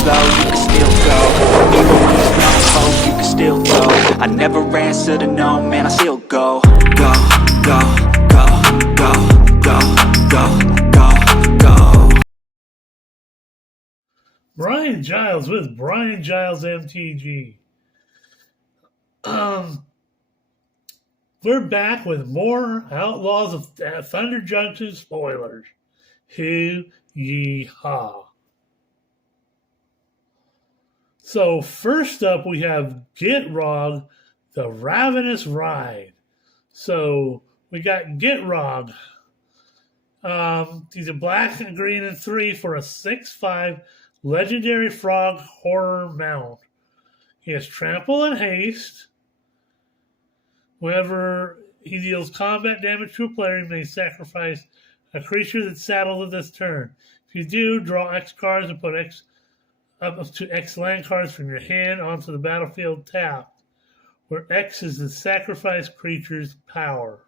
slow, you can still go. Even when there's no hope, you can still go. I never answer to no, man, I still go. Go, go, go, go, go, go, go, go. Brian Giles with Brian Giles MTG. We're back with more Outlaws of Thunder Junction spoilers. Hoo-yee-haw. So first up we have Gitrog, the Ravenous Ride. So we got Gitrog. He's a black and green and 3 for a 6/5 legendary frog horror mount. He has trample and haste. Whenever he deals combat damage to a player, he may sacrifice a creature that's saddled at this turn. If you do, draw X cards and put up to X land cards from your hand onto the battlefield tapped, where X is the sacrifice creature's power.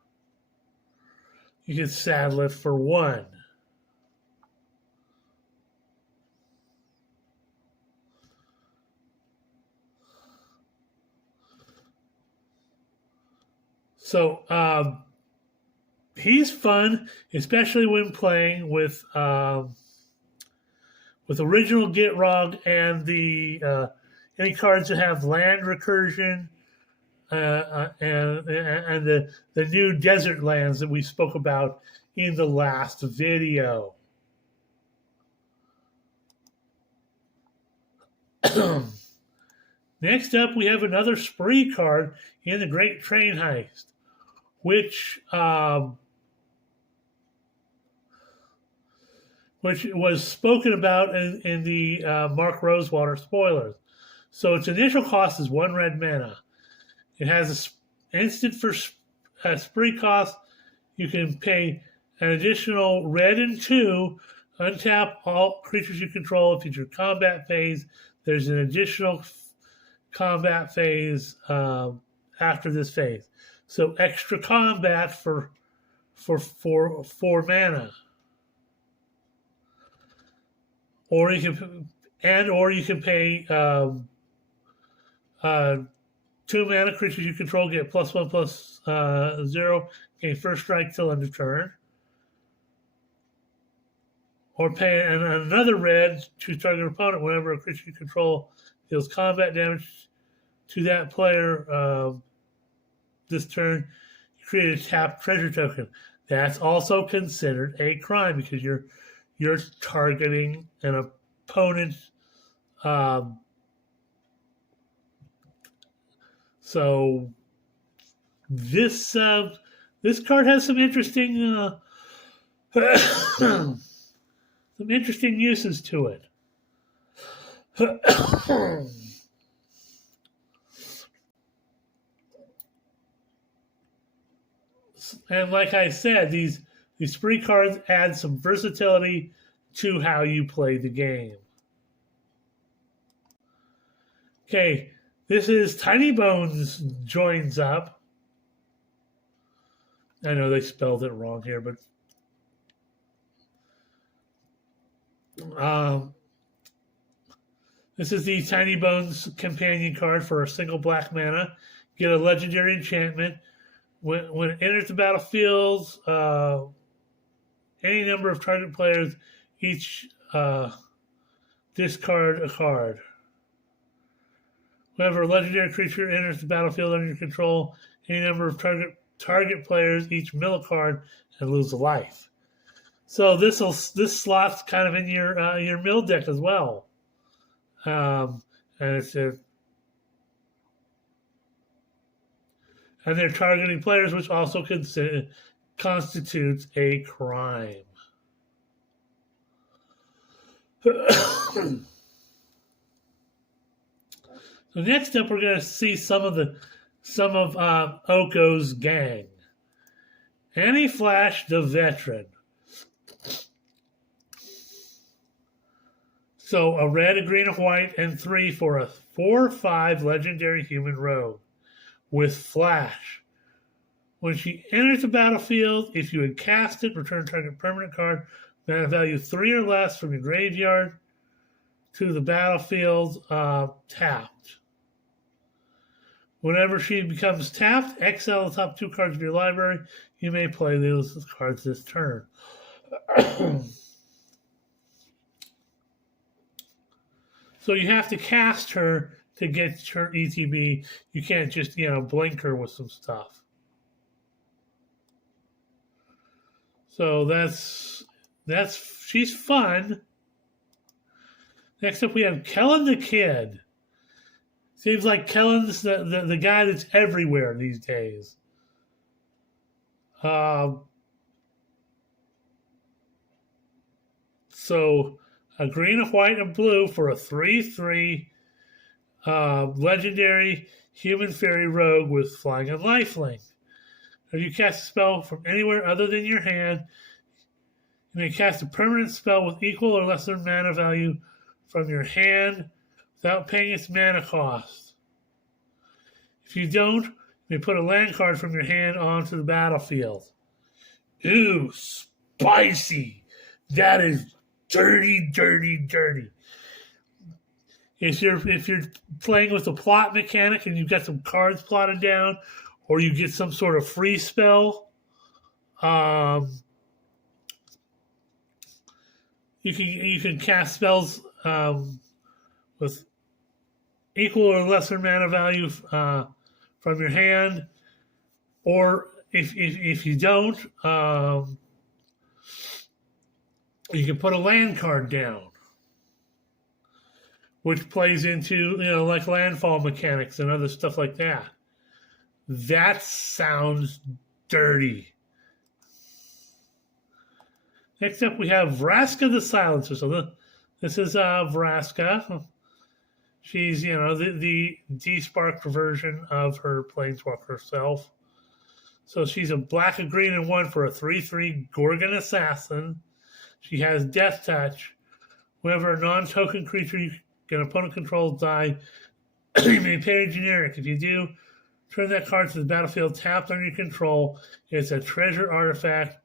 You can saddle it for 1. So he's fun, especially when playing with original Gitrog and the any cards that have land recursion and the new desert lands that we spoke about in the last video. Next up, we have another spree card in the Great Train Heist, which was spoken about in the Mark Rosewater spoilers. So its initial cost is 1 red mana. It has an instant for spree cost. You can pay an additional red and 2, untap all creatures you control. If it's your combat phase, there's an additional combat phase after this phase. So extra combat for 4 mana. Or you can pay 2 mana creatures you control get +1/+0, gain first strike till end of turn. Or pay another red to target opponent whenever a creature you control deals combat damage to that player this turn. You create a tapped treasure token. That's also considered a crime because you're targeting an opponent. So this card has some interesting some interesting uses to it. And like I said, these spree cards add some versatility to how you play the game. Okay, this is Tiny Bones joins up. I know they spelled it wrong here, but this is the Tiny Bones companion card for a single black mana. Get a legendary enchantment. When it enters the battlefield, any number of target players each discard a card. Whenever a legendary creature enters the battlefield under your control, any number of target players each mill a card and lose a life. So this slots kind of in your mill deck as well, and and they're targeting players, which also constitutes a crime. So next up, we're going to see some of Oko's gang. Annie Flash, the veteran. So a red, a green, a white, and 3 for a 4/5 legendary human rogue with Flash. When she enters the battlefield, if you had cast it, return target permanent card, mana value 3 or less from your graveyard to the battlefield tapped. Whenever she becomes tapped, exile the top 2 cards of your library. You may play those cards this turn. So you have to cast her to get her ETB. You can't just, blink her with some stuff. So she's fun. Next up, we have Kellen the Kid. Seems like Kellen's the guy that's everywhere these days. So a green, a white, and blue for a 3/3 legendary human fairy rogue with flying and lifelink. If you cast a spell from anywhere other than your hand, you may cast a permanent spell with equal or lesser mana value from your hand without paying its mana cost. If you don't, you may put a land card from your hand onto the battlefield. Ooh, spicy. That is dirty, dirty, dirty. If you're playing with a plot mechanic and you've got some cards plotted down, or you get some sort of free spell, you can cast spells with equal or lesser mana value from your hand, or if you don't, you can put a land card down, which plays into like landfall mechanics and other stuff like that. That sounds dirty. Next up, we have Vraska the Silencer. So this is Vraska. She's, the desparked version of her Planeswalker self. So she's a black, a green, and 1 for a 3/3 Gorgon Assassin. She has Death Touch. Whenever a non-token creature an opponent controls die, you may pay a generic. If you do, turn that card to the battlefield tapped under your control. It's a treasure artifact.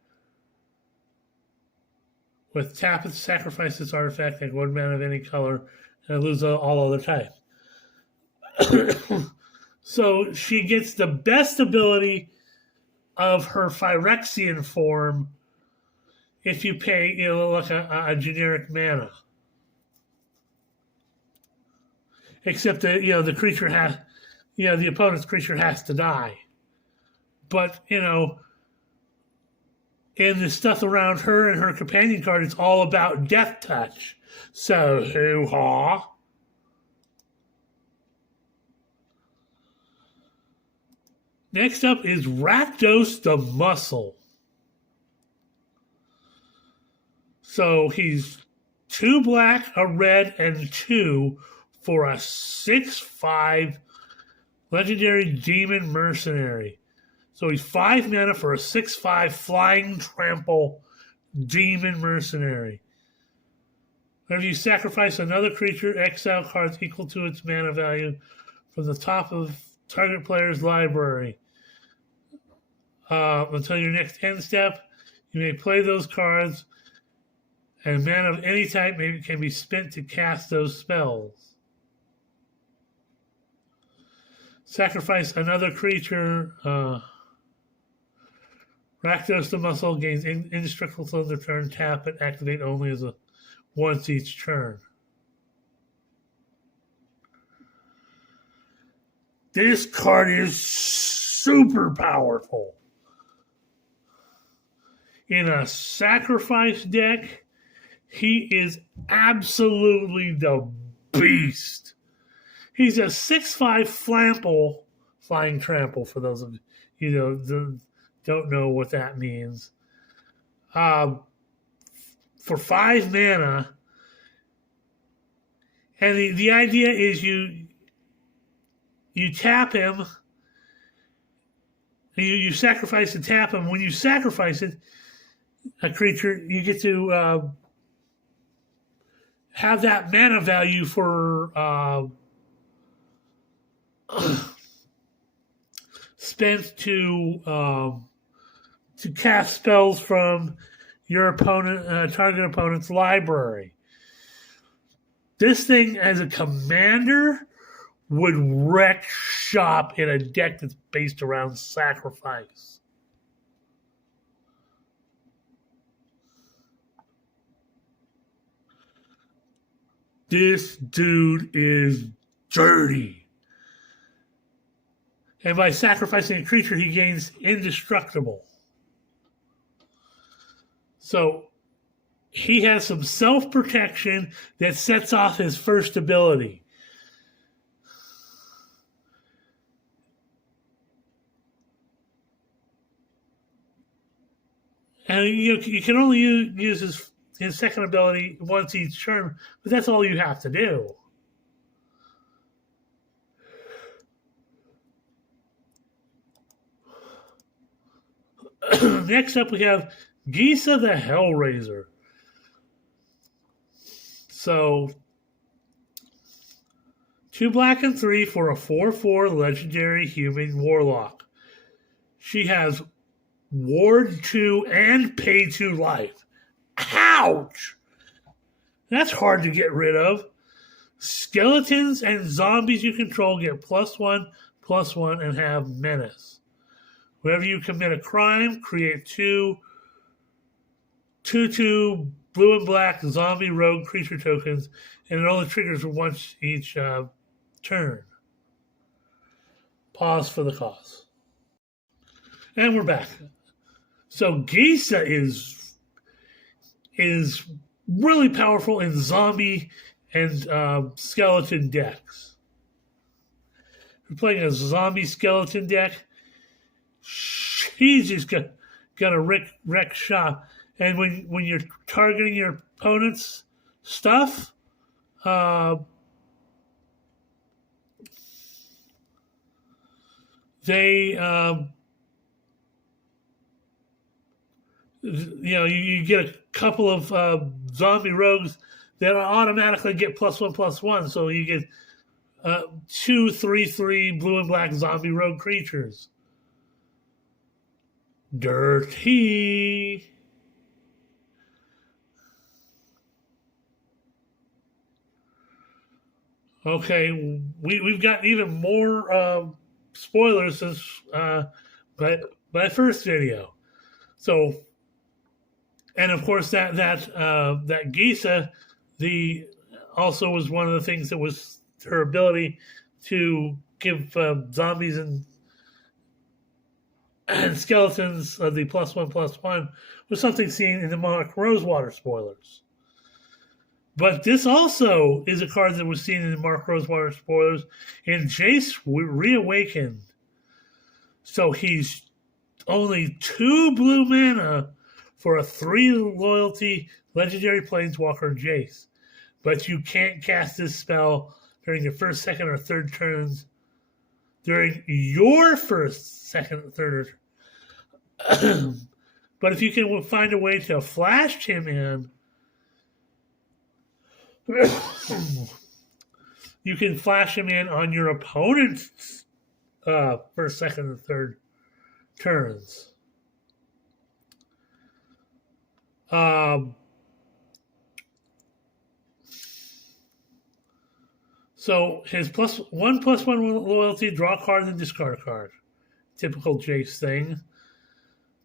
With tap it, sacrifice this artifact and 1 mana of any color, and lose all other types. So she gets the best ability of her Phyrexian form if you pay, like a generic mana. Except that, the creature has, the opponent's creature has to die. But, in the stuff around her and her companion card, it's all about Death Touch. So, hoo-ha. Next up is Rakdos the Muscle. So, he's 2 black, a red, and 2 for a 6/5 legendary demon mercenary. So he's 5 mana for a 6/5 flying trample demon mercenary. Whenever you sacrifice another creature, exile cards equal to its mana value from the top of target player's library. Until your next end step, you may play those cards, and mana of any type can be spent to cast those spells. Sacrifice another creature. Rakdos the Muscle gains indestructible till their turn. Tap it. Activate only as once each turn. This card is super powerful. In a sacrifice deck, he is absolutely the beast. He's a 6/5 flying trample, for those of you who don't know what that means. For 5 mana. And the idea is you tap him, you sacrifice and tap him. When you sacrifice it, a creature, you get to have that mana value for spent to cast spells from your target opponent's library. This thing, as a commander, would wreck shop in a deck that's based around sacrifice. This dude is dirty. And by sacrificing a creature, he gains indestructible. So he has some self-protection that sets off his first ability. And you can only use his second ability once each turn, but that's all you have to do. Next up, we have Gisa the Hellraiser. So, 2 black and 3 for a 4/4 legendary human warlock. She has Ward 2 and Pay 2 life. Ouch! That's hard to get rid of. Skeletons and zombies you control get +1/+1 and have menace. Whenever you commit a crime, create 2 blue and black zombie rogue creature tokens, and it only triggers once each turn. Pause for the cause. And we're back. So Gisa is really powerful in zombie and skeleton decks. If you're playing a zombie skeleton deck, she's just gonna wreck shop. And when you're targeting your opponent's stuff, you get a couple of zombie rogues that automatically get +1/+1. So you get 2 3/3 blue and black zombie rogue creatures. Dirty. Okay, we've got even more spoilers since my first video. So, and of course that Gisa, also was one of the things that was her ability to give zombies and skeletons the +1/+1 was something seen in the Mark Rosewater spoilers. But this also is a card that was seen in the Mark Rosewater spoilers in Jace Reawakened. So he's only 2 blue mana for a 3 loyalty legendary planeswalker Jace. But you can't cast this spell during your first, second, or third turns. During your first, second, third. But if you can find a way to flash him in, you can flash him in on your opponent's first, second, and third turns. So his +1/+1 loyalty, draw a card and discard a card. Typical Jace thing.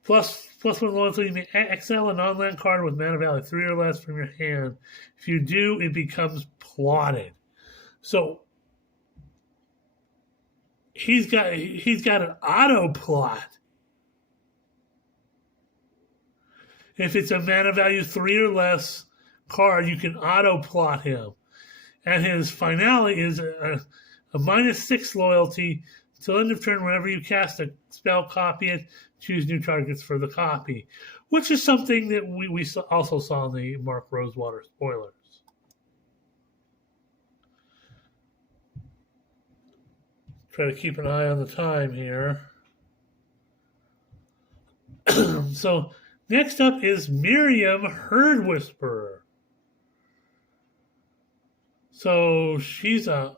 +1 loyalty, you may exile a non-land card with mana value 3 or less from your hand. If you do, it becomes plotted. So he's got an auto plot. If it's a mana value 3 or less card, you can auto plot him. And his finale is a -6 loyalty. Till end of turn, whenever you cast a spell, copy it, choose new targets for the copy, which is something that we also saw in the Mark Rosewater spoilers. Try to keep an eye on the time here. So next up is Miriam Herd Whisperer. So she's a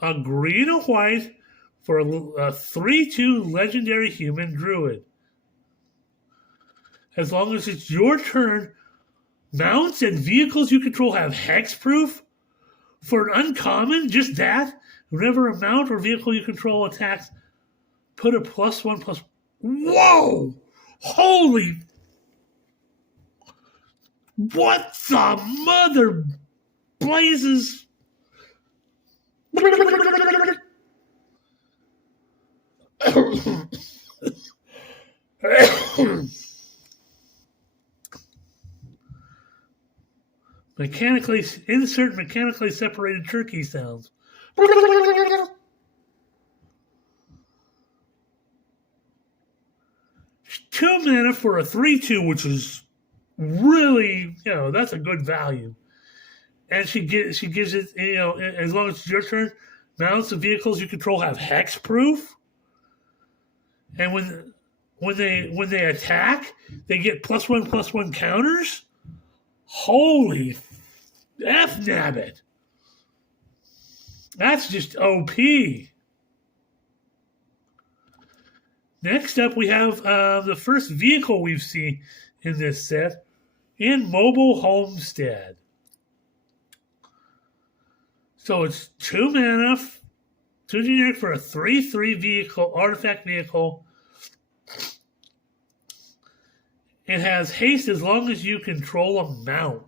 green and white for a 3/2 legendary human druid. As long as it's your turn, mounts and vehicles you control have hexproof For an uncommon, just that, whenever a mount or vehicle you control attacks, put a +1/+. Whoa! Holy! What the mother blazes? Insert mechanically separated turkey sounds. 2 mana for a 3/2, which is really, that's a good value. And she gives it, as long as it's your turn, mounts and vehicles you control have hexproof. And when they attack, they get +1/+1 counters. Holy F-nabbit. That's just OP. Next up, we have the first vehicle we've seen in this set in Mobile Homestead. So it's 2 mana, 2 generic for a 3/3 vehicle, artifact vehicle. It has haste as long as you control a mount.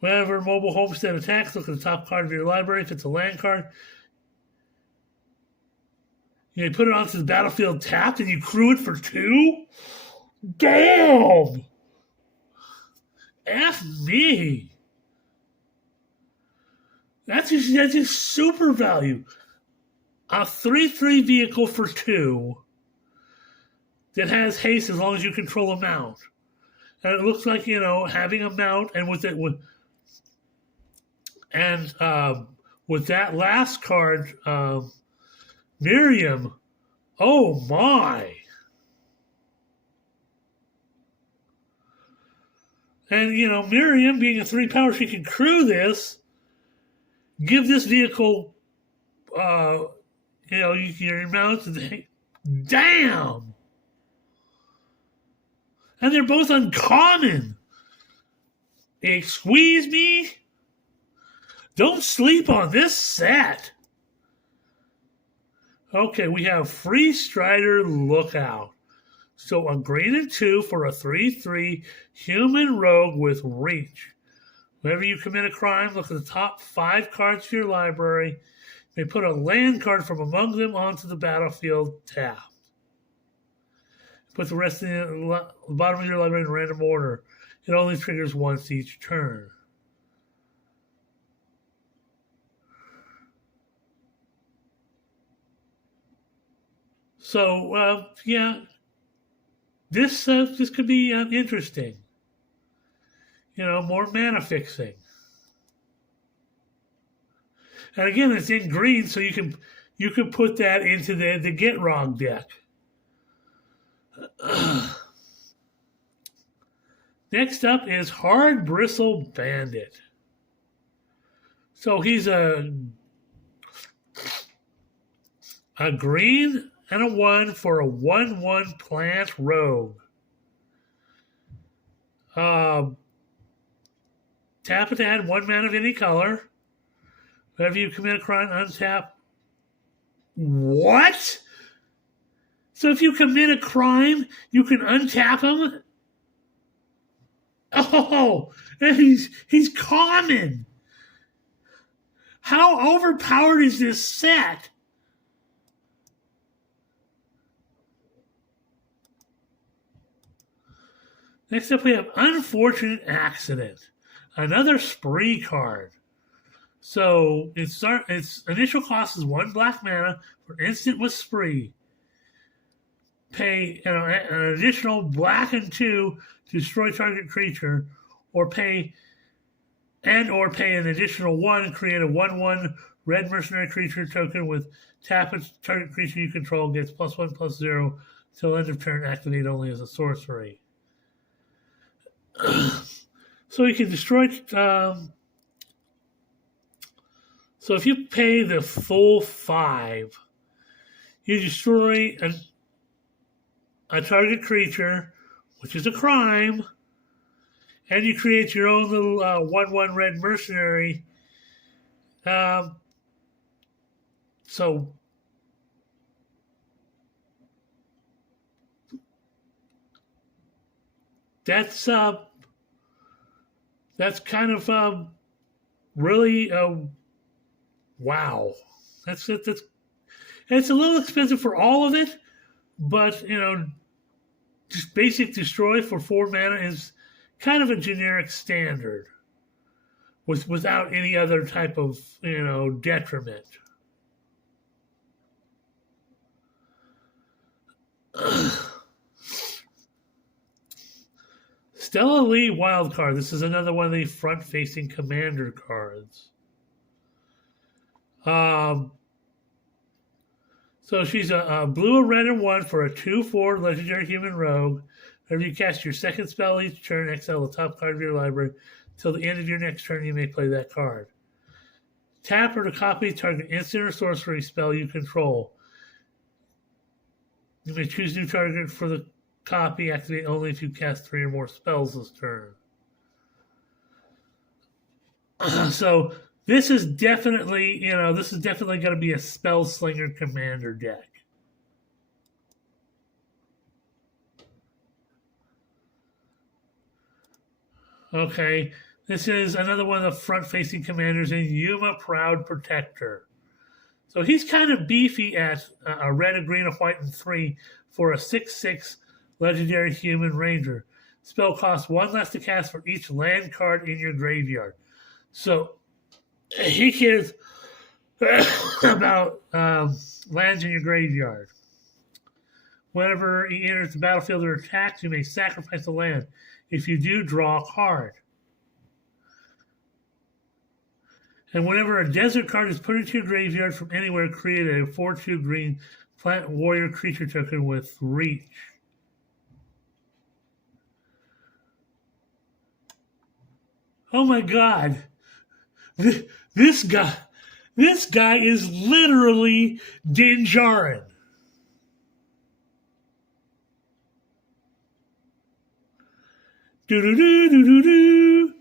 Whenever Mobile Homestead attacks, look at the top card of your library. If it's a land card, you put it onto the battlefield tapped and you crew it for 2? Damn! F me! That's just super value. A 3/3 vehicle for 2 that has haste as long as you control a mount. And it looks like, having a mount and with that last card, Miriam, oh my. And, Miriam being a 3 power, she can crew this, give this vehicle, your mount. Damn! And they're both uncommon. Squeeze me. Don't sleep on this set. Okay, we have Free Strider Lookout. So a green and 2 for a 3/3 human rogue with reach. Whenever you commit a crime, look at the top 5 cards of your library. They put a land card from among them onto the battlefield tab. Put the rest in the bottom of your library in random order. It only triggers once each turn. So, this could be interesting. More mana fixing. And again, it's in green, so you can put that into the Get Wrong deck. Next up is Hard Bristle Bandit. So he's a green and a 1 for a 1/1 plant rogue. Tap it to add 1 mana of any color. Whenever you commit a crime, untap. What? So if you commit a crime, you can untap him? Oh, and he's common. How overpowered is this set? Next up, we have Unfortunate Accident, another spree card. So its initial cost is 1 black mana for instant with spree. Pay an additional black and 2 to destroy target creature, or pay an additional 1 and create a 1/1 red mercenary creature token with tap it. Target creature you control gets +1/+0 till end of turn. Activate only as a sorcery. So you can destroy. So if you pay the full 5, you destroy a target creature, which is a crime, and you create your own little 1/1 red mercenary. Um, so that's kind of really wow. That's it's a little expensive for all of it, but just basic destroy for 4 mana is kind of a generic standard without any other type of detriment. Stella Lee Wildcard. This is another one of the front-facing commander cards. So she's a blue, a red, and 1 for a 2/4 legendary human rogue. Whenever you cast your second spell each turn, exile the top card of your library. Till the end of your next turn, you may play that card. Tap or to copy target instant or sorcery spell you control. You may choose new target for the copy. Activate only if you cast 3 or more spells this turn. So this is definitely, going to be a spell slinger commander deck. Okay, this is another one of the front-facing commanders in Yuma Proud Protector. So he's kind of beefy at a red, a green, a white, and 3 for a 6/6 legendary human ranger. Spell costs 1 less to cast for each land card in your graveyard. So he cares about lands in your graveyard. Whenever he enters the battlefield or attacks, you may sacrifice a land. If you do, draw a card. And whenever a desert card is put into your graveyard from anywhere, create a 4/2 green plant warrior creature token with reach. Oh my god. This guy is literally Din Djarin. Do-do-do-do-do-do.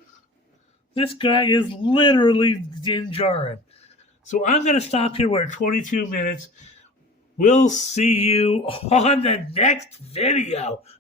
This guy is literally Din Djarin. So I'm going to stop here. We're at 22 minutes. We'll see you on the next video.